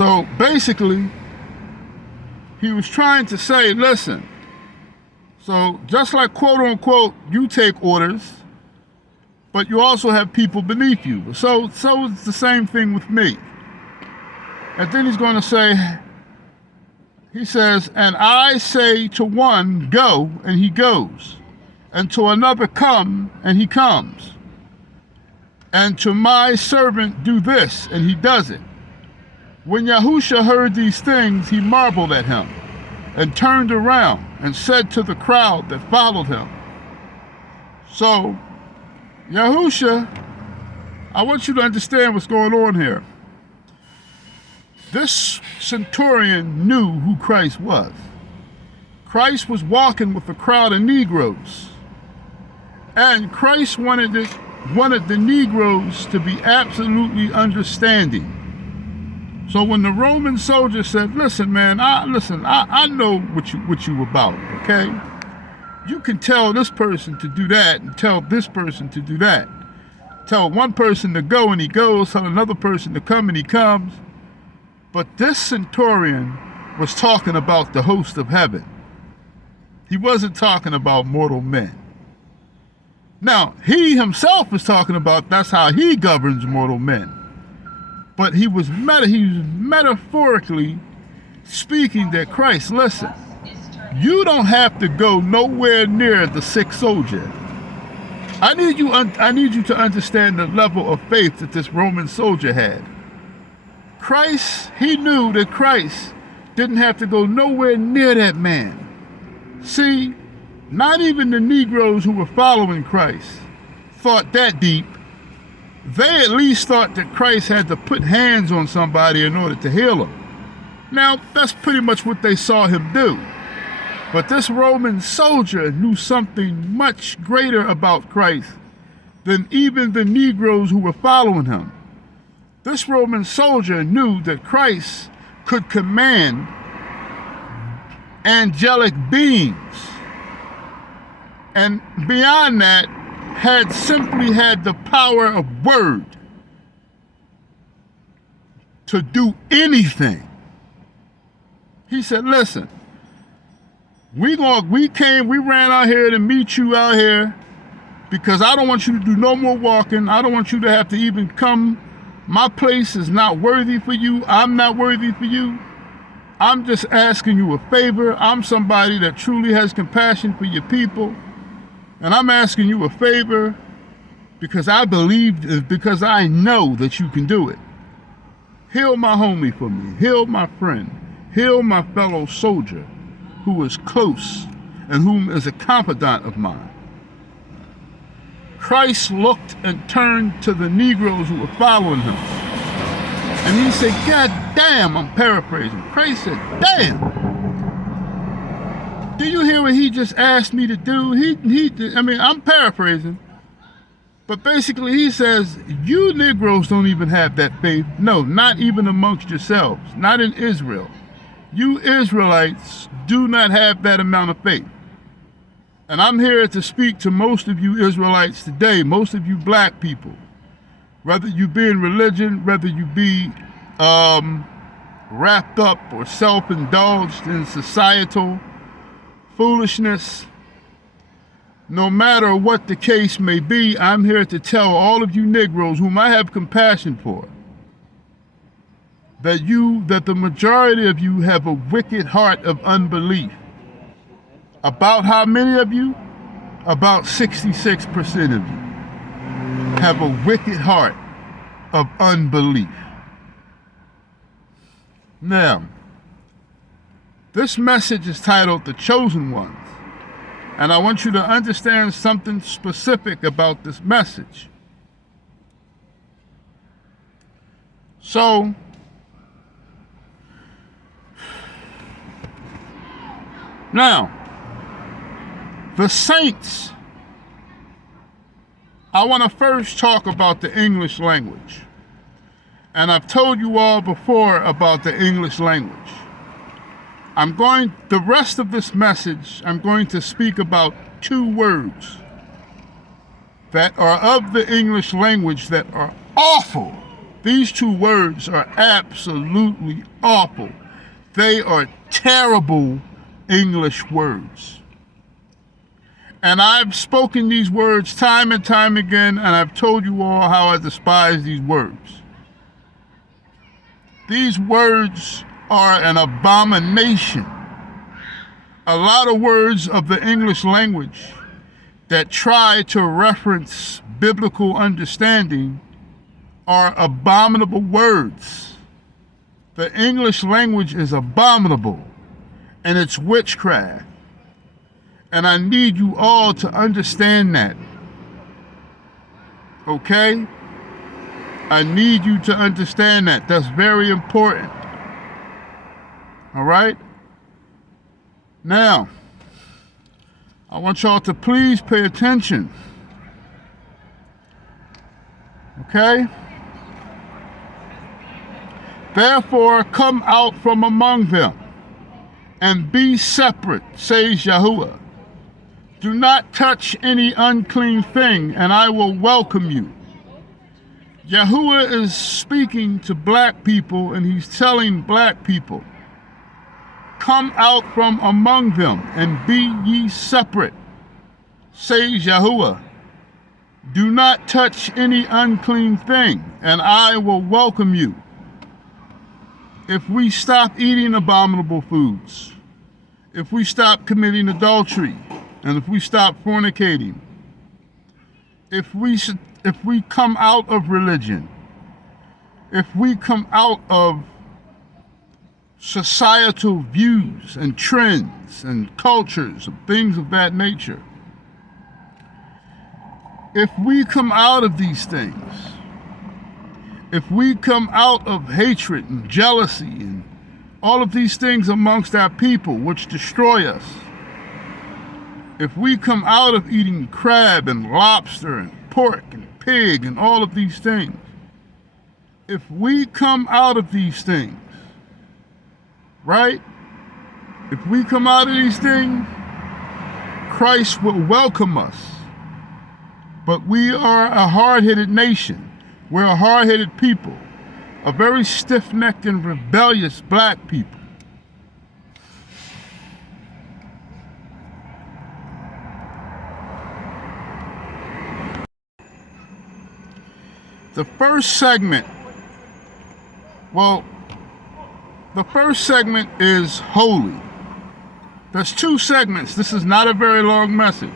So basically, he was trying to say, listen, so just like quote unquote, you take orders, but you also have people beneath you. So it's the same thing with me. And then he's going to say, he says, and I say to one, go, and he goes. And to another, come, and he comes. And to my servant, do this, and he does it. When Yahusha heard these things, he marveled at him, and turned around, and said to the crowd that followed him. So, Yahusha, I want you to understand what's going on here. This centurion knew who Christ was. Christ was walking with a crowd of Negroes. And Christ wanted the Negroes to be absolutely understanding. So when the Roman soldier said, listen, man, I know what you about, okay? You can tell this person to do that and tell this person to do that. Tell one person to go and he goes, tell another person to come and he comes. But this centurion was talking about the host of heaven. He wasn't talking about mortal men. Now, he himself was talking about that's how he governs mortal men. But he was metaphorically speaking that Christ, listen, you don't have to go nowhere near the sick soldier. I need you to understand the level of faith that this Roman soldier had. Christ, he knew that Christ didn't have to go nowhere near that man. See, not even the Negroes who were following Christ thought that deep. They at least thought that Christ had to put hands on somebody in order to heal them. Now, that's pretty much what they saw him do. But this Roman soldier knew something much greater about Christ than even the Negroes who were following him. This Roman soldier knew that Christ could command angelic beings. And beyond that, had simply had the power of word to do anything. He said, listen, we ran out here to meet you out here because I don't want you to do no more walking. I don't want you to have to even come. My place is not worthy for you. I'm not worthy for you. I'm just asking you a favor. I'm somebody that truly has compassion for your people. And I'm asking you a favor because I believe, because I know that you can do it. Heal my homie for me. Heal my friend. Heal my fellow soldier who is close and whom is a confidant of mine. Christ looked and turned to the Negroes who were following him. And he said, God damn, I'm paraphrasing. Christ said, damn. Do you hear what he just asked me to do? I'm paraphrasing. But basically he says, you Negroes don't even have that faith. No, not even amongst yourselves. Not in Israel. You Israelites do not have that amount of faith. And I'm here to speak to most of you Israelites today, most of you black people. Whether you be in religion, whether you be wrapped up or self-indulged in societal foolishness, no matter what the case may be, I'm here to tell all of you Negroes whom I have compassion for that the majority of you have a wicked heart of unbelief. About how many of you? About 66% of you have a wicked heart of unbelief. Now, this message is titled The Chosen Ones, and I want you to understand something specific about this message. So, now, the saints, I want to first talk about the English language. And I've told you all before about the English language. The rest of this message, I'm going to speak about 2 words that are of the English language that are awful. These two words are absolutely awful. They are terrible English words. And I've spoken these words time and time again, and I've told you all how I despise these words. These words are an abomination. A lot of words of the English language that try to reference biblical understanding are abominable words. The English language is abominable, and it's witchcraft. And I need you all to understand that. Okay? I need you to understand that. That's very important. All right? Now, I want y'all to please pay attention. Okay? Therefore, come out from among them and be separate, says Yahuwah. Do not touch any unclean thing, and I will welcome you. Yahuwah is speaking to black people, and he's telling black people, come out from among them and be ye separate, says Yahuwah. Do not touch any unclean thing, and I will welcome you. If we stop eating abominable foods, if we stop committing adultery, and if we stop fornicating, if we come out of religion, if we come out of societal views and trends and cultures and things of that nature, if we come out of these things, if we come out of hatred and jealousy and all of these things amongst our people which destroy us, if we come out of eating crab and lobster and pork and pig and all of these things, if we come out of these things, right? If we come out of these things, Christ will welcome us. But we are a hard-headed nation. We're a hard-headed people, a very stiff-necked and rebellious black people. The first segment is holy. There's two segments. This is not a very long message.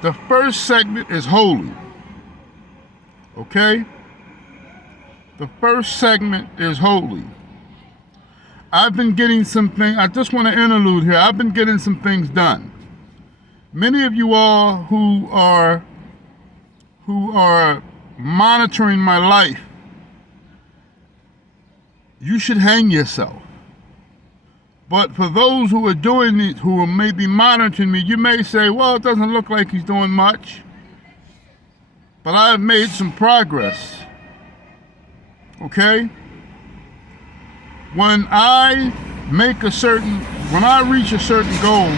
The first segment is holy. Okay? The first segment is holy. I've been getting some things, I just want to interlude here. I've been getting some things done. Many of you all who are monitoring my life, you should hang yourself. But for those who are doing it, who may be monitoring me, you may say, well, it doesn't look like he's doing much. But I've made some progress. Okay? When I reach a certain goal,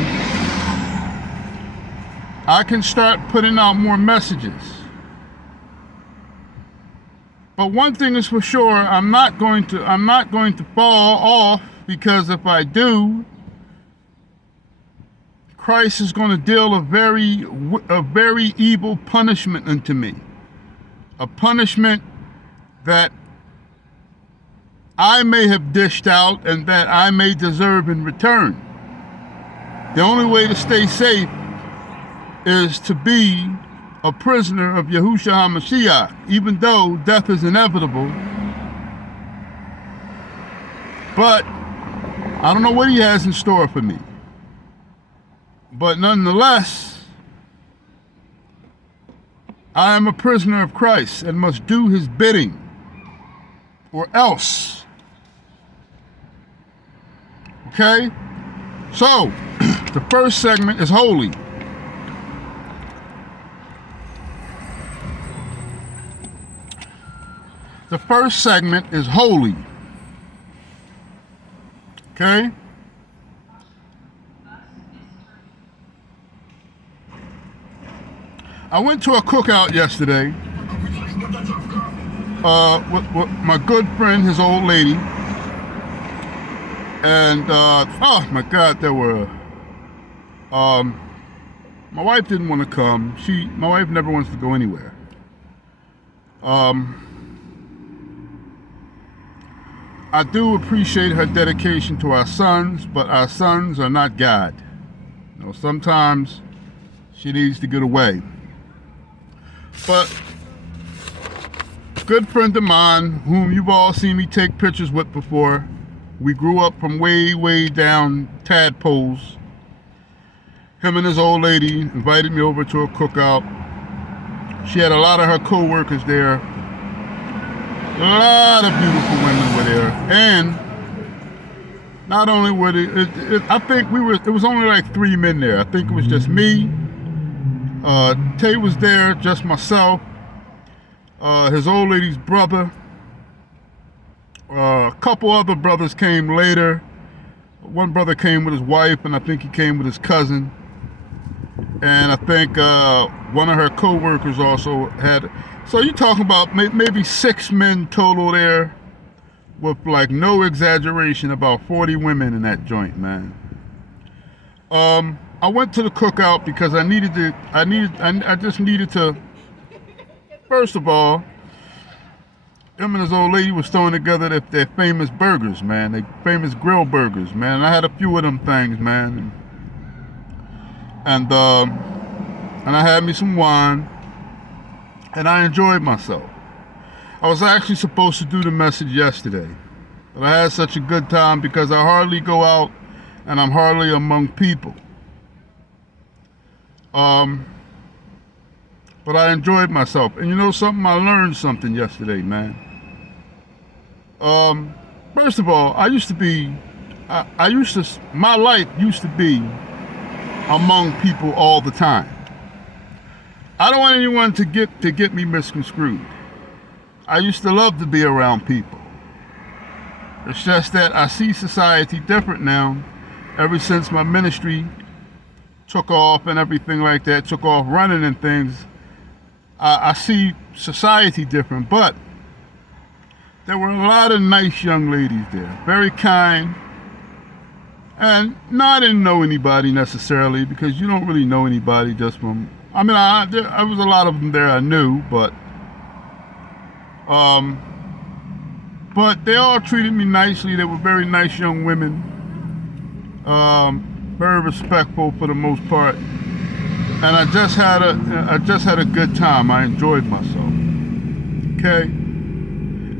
I can start putting out more messages. But one thing is for sure, I'm not going to fall off, because if I do, Christ is going to deal a very evil punishment unto me. A punishment that I may have dished out and that I may deserve in return. The only way to stay safe is to be a prisoner of Yahushua HaMashiach, even though death is inevitable. But I don't know what he has in store for me. But nonetheless, I am a prisoner of Christ and must do his bidding, or else. Okay? So, the first segment is holy. The first segment is holy. Okay? I went to a cookout yesterday, with my good friend, his old lady, and oh my God, there were. My wife didn't want to come. My wife never wants to go anywhere. I do appreciate her dedication to our sons, but our sons are not God. You know, sometimes she needs to get away. But good friend of mine, whom you've all seen me take pictures with before, we grew up from way, way down Tadpoles. Him and his old lady invited me over to a cookout. She had a lot of her co-workers there. A lot of beautiful women were there. And not only were I think it was only like 3 men there. I think it was just me. Tay was there, just myself. His old lady's brother. A couple other brothers came later. One brother came with his wife, and I think he came with his cousin. And I think one of her co-workers also had. So you're talking about maybe 6 men total there, with like no exaggeration, about 40 women in that joint, man. I went to the cookout because I just needed to. First of all, him and his old lady was throwing together their famous burgers, man. Their famous grill burgers, man. And I had a few of them things, man. And I had me some wine, and I enjoyed myself. I was actually supposed to do the message yesterday, but I had such a good time because I hardly go out and I'm hardly among people. But I enjoyed myself. And you know something? I learned something yesterday, man. First of all, my life used to be among people all the time. I don't want anyone to get me misconstrued. I used to love to be around people. It's just that I see society different now. Ever since my ministry took off and everything like that, took off running and things, I see society different. But there were a lot of nice young ladies there, very kind. And no, I didn't know anybody necessarily, because you don't really know anybody just from. I mean, there was a lot of them there I knew, but they all treated me nicely. They were very nice young women, very respectful for the most part, and I just had a good time. I enjoyed myself. Okay.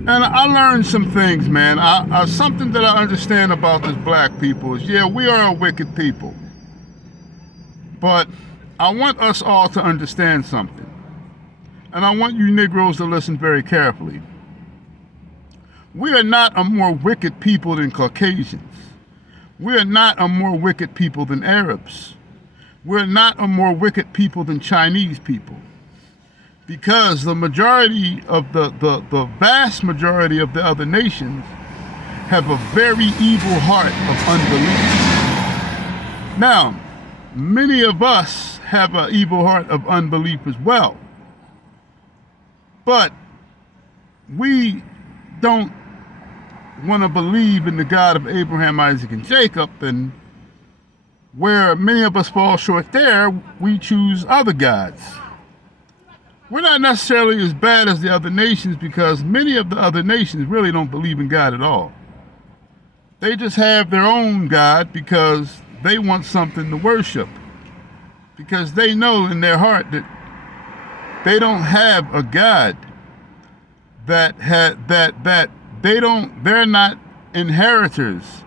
And I learned some things, man. Something that I understand about this black people is, yeah, we are a wicked people. But I want us all to understand something. And I want you Negroes to listen very carefully. We are not a more wicked people than Caucasians. We are not a more wicked people than Arabs. We're not a more wicked people than Chinese people. Because the majority of the vast majority of the other nations have a very evil heart of unbelief. Now, many of us have an evil heart of unbelief as well. But we don't want to believe in the God of Abraham, Isaac, and Jacob, and where many of us fall short there, we choose other gods. We're not necessarily as bad as the other nations, because many of the other nations really don't believe in God at all. They just have their own God because they want something to worship. Because they know in their heart that they don't have a God they're not inheritors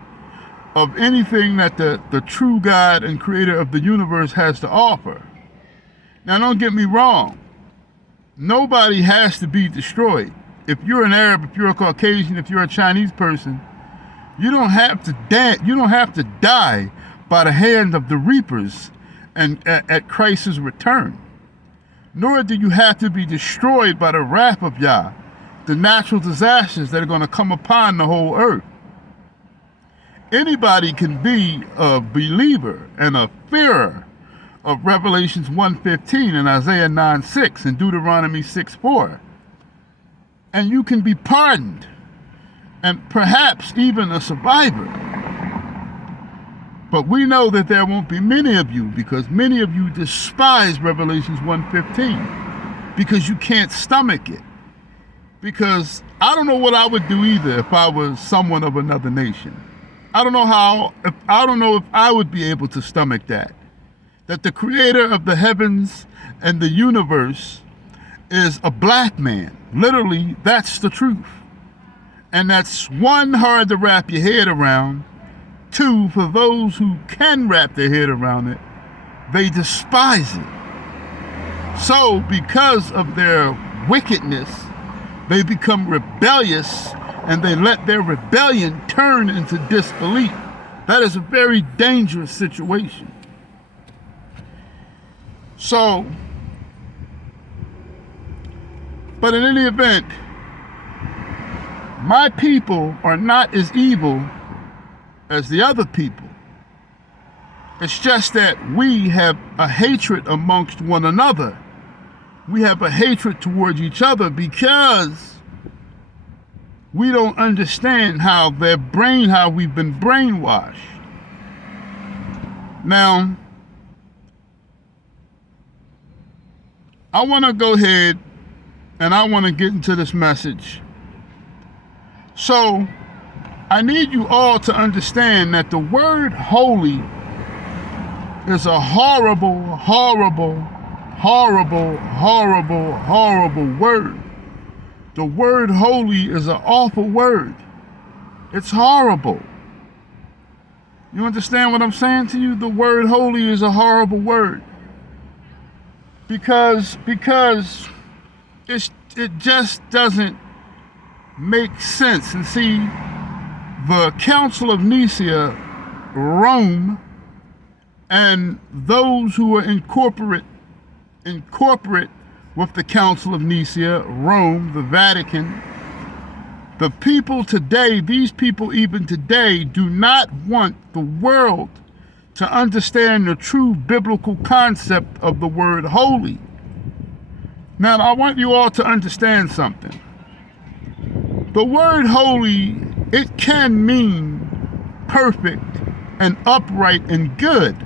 of anything that the true God and creator of the universe has to offer. Now, don't get me wrong. Nobody has to be destroyed. If you're an Arab, if you're a Caucasian, if you're a Chinese person, you don't have to die by the hand of the reapers and at Christ's return. Nor do you have to be destroyed by the wrath of Yah, the natural disasters that are going to come upon the whole earth. Anybody can be a believer and a fearer of Revelations 1:15 and Isaiah 9:6 and Deuteronomy 6:4. and you can be pardoned, and perhaps even a survivor. But we know that there won't be many of you, because many of you despise Revelations 1:15, because you can't stomach it. Because I don't know what I would do either if I was someone of another nation. I don't know if I would be able to stomach that. That the creator of the heavens and the universe is a black man. Literally, that's the truth. And that's, one, hard to wrap your head around. Two, for those who can wrap their head around it, they despise it. So, because of their wickedness, they become rebellious, and they let their rebellion turn into disbelief. That is a very dangerous situation. So, but in any event, my people are not as evil as the other people. It's just that we have a hatred amongst one another. We have a hatred towards each other because we don't understand how we've been brainwashed. Now, I want to go ahead and I want to get into this message. So, I need you all to understand that the word holy is a horrible, horrible, horrible, horrible, horrible word. The word holy is an awful word. It's horrible. You understand what I'm saying to you? The word holy is a horrible word. Because it just doesn't make sense. And see, the Council of Nicaea, Rome, and those who were incorporate with the Council of Nicaea, Rome, the Vatican, the people today, these people even today, do not want the world to understand the true biblical concept of the word holy. Now, I want you all to understand something. The word holy, it can mean perfect and upright and good,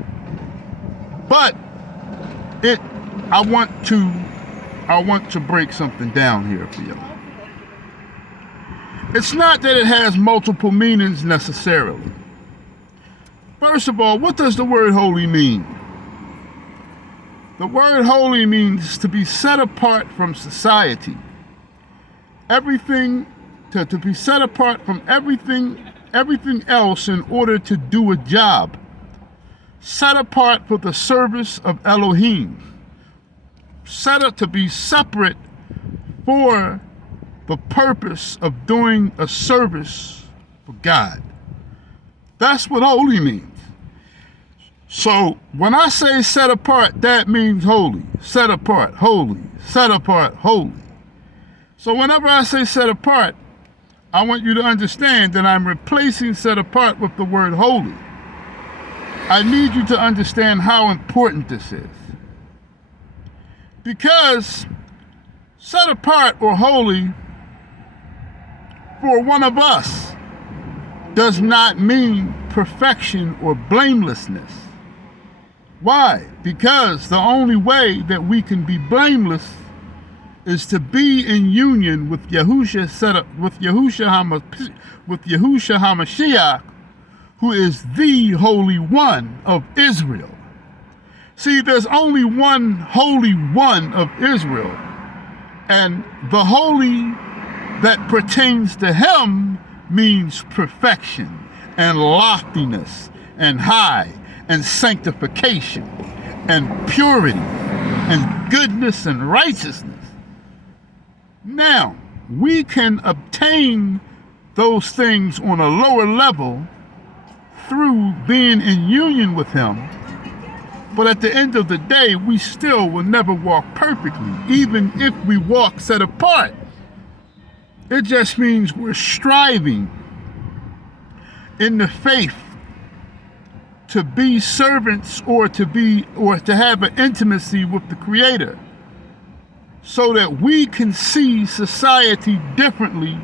but I want to break something down here for you. It's not that it has multiple meanings necessarily. First of all, what does the word holy mean? The word holy means to be set apart from society. To be set apart from everything else in order to do a job. Set apart for the service of Elohim. Set up to be separate for the purpose of doing a service for God. That's what holy means. So when I say set apart, that means holy. Set apart, holy. Set apart, holy. So whenever I say set apart, I want you to understand that I'm replacing set apart with the word holy. I need you to understand how important this is. Because set apart or holy for one of us does not mean perfection or blamelessness. Why? Because the only way that we can be blameless is to be in union with Yahushua HaMashiach, who is the Holy One of Israel. See, there's only one Holy One of Israel, and the holy that pertains to him means perfection and loftiness and high and sanctification and purity and goodness and righteousness. Now, we can obtain those things on a lower level through being in union with him, but at the end of the day, we still will never walk perfectly, even if we walk set apart. It just means we're striving in the faith to be servants or to have an intimacy with the Creator. so that we can see society differently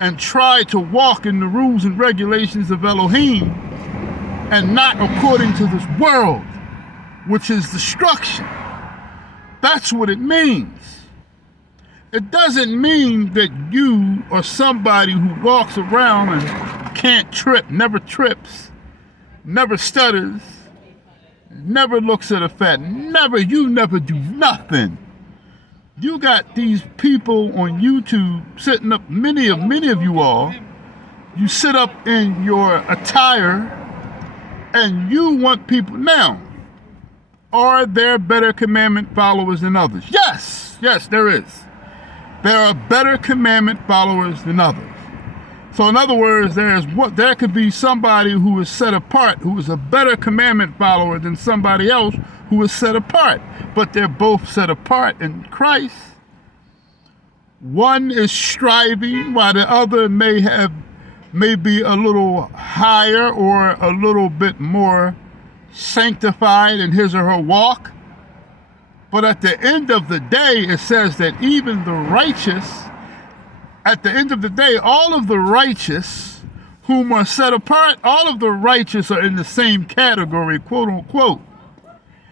and try to walk in the rules and regulations of Elohim and not according to this world, which is destruction. That's what it means. It doesn't mean that you are somebody who walks around and can't trip, never trips, never stutters, never looks at a fat, you never do nothing. You got these people on YouTube sitting up, many of you all, you sit up in your attire and you want people. Now, are there better commandment followers than others? Yes, there is. There are better commandment followers than others. So in other words, there could be somebody who is set apart, who is a better commandment follower than somebody else who is set apart. But they're both set apart in Christ. One is striving while the other may be a little higher or a little bit more sanctified in his or her walk. But at the end of the day, it says that even the righteous, at the end of the day, all of the righteous whom are set apart, all of the righteous are in the same category, quote unquote.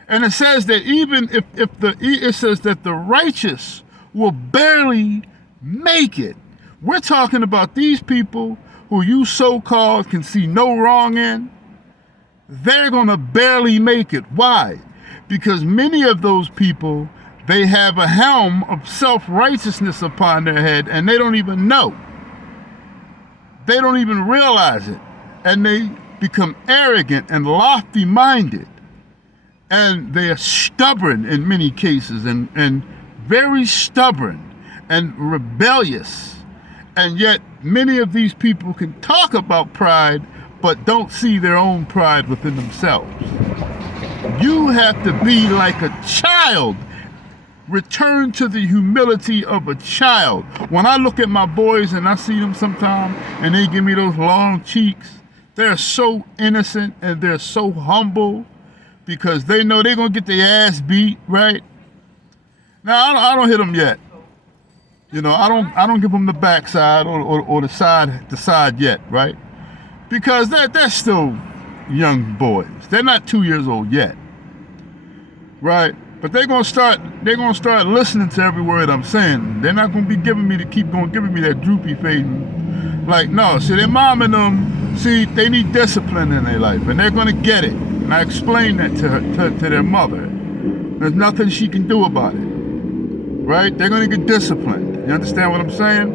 And it says that even it says that the righteous will barely make it. We're talking about these people who you so-called can see no wrong in. They're going to barely make it. Why? Because many of those people, they have a helm of self-righteousness upon their head and they don't even know. They don't even realize it. And they become arrogant and lofty-minded. And they are stubborn in many cases and very stubborn and rebellious. And yet many of these people can talk about pride but don't see their own pride within themselves. You have to be like a child. Return to the humility of a child. When I look at my boys and I see them sometimes and they give me those long cheeks, they're so innocent and they're so humble because they know they're going to get their ass beat, right? Now, I don't hit them yet. You know, I don't give them the backside or the side yet, right? Because they're still young boys. They're not 2 years old yet, right? But they're gonna start listening to every word I'm saying. They're not gonna be giving me that droopy face. Like, no, see, their mom and them, they need discipline in their life, and they're gonna get it. And I explained that to their mother. There's nothing she can do about it, right? They're gonna get disciplined. You understand what I'm saying?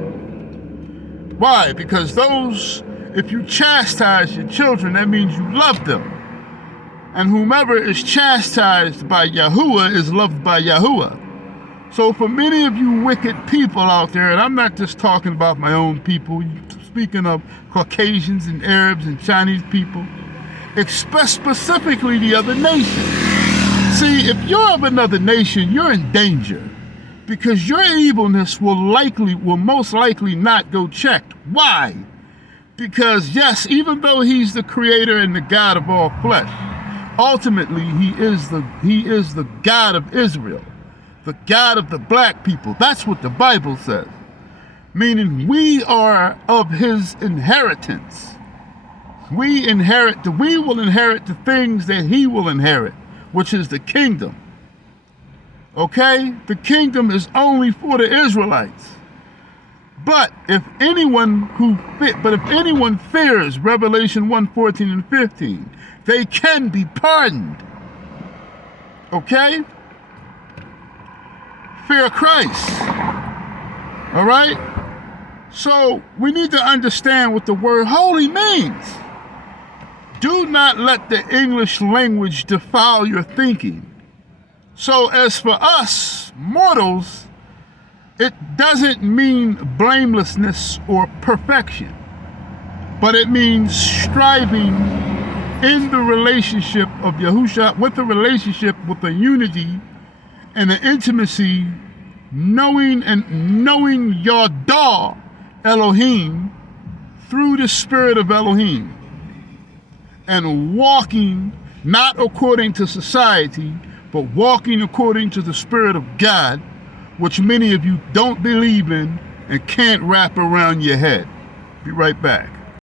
Why? Because if you chastise your children, that means you love them. And whomever is chastised by Yahuwah is loved by Yahuwah. So for many of you wicked people out there, and I'm not just talking about my own people, speaking of Caucasians and Arabs and Chinese people, specifically the other nations. See, if you're of another nation, you're in danger because your evilness will most likely not go checked. Why? Because yes, even though he's the creator and the God of all flesh, ultimately he is the God of Israel, the God of the black people. That's what the Bible says. Meaning we are of his inheritance. We will inherit the things that he will inherit, which is the kingdom. Okay? The kingdom is only for the Israelites. But if anyone fears, Revelation 1:14 and 15, they can be pardoned. Okay? Fear Christ. All right? So we need to understand what the word holy means. Do not let the English language defile your thinking. So as for us mortals, it doesn't mean blamelessness or perfection, but it means striving in the relationship of Yahusha, with the unity and the intimacy, knowing Yadah Elohim through the spirit of Elohim, and walking not according to society, but walking according to the spirit of God, which many of you don't believe in and can't wrap around your head. Be right back.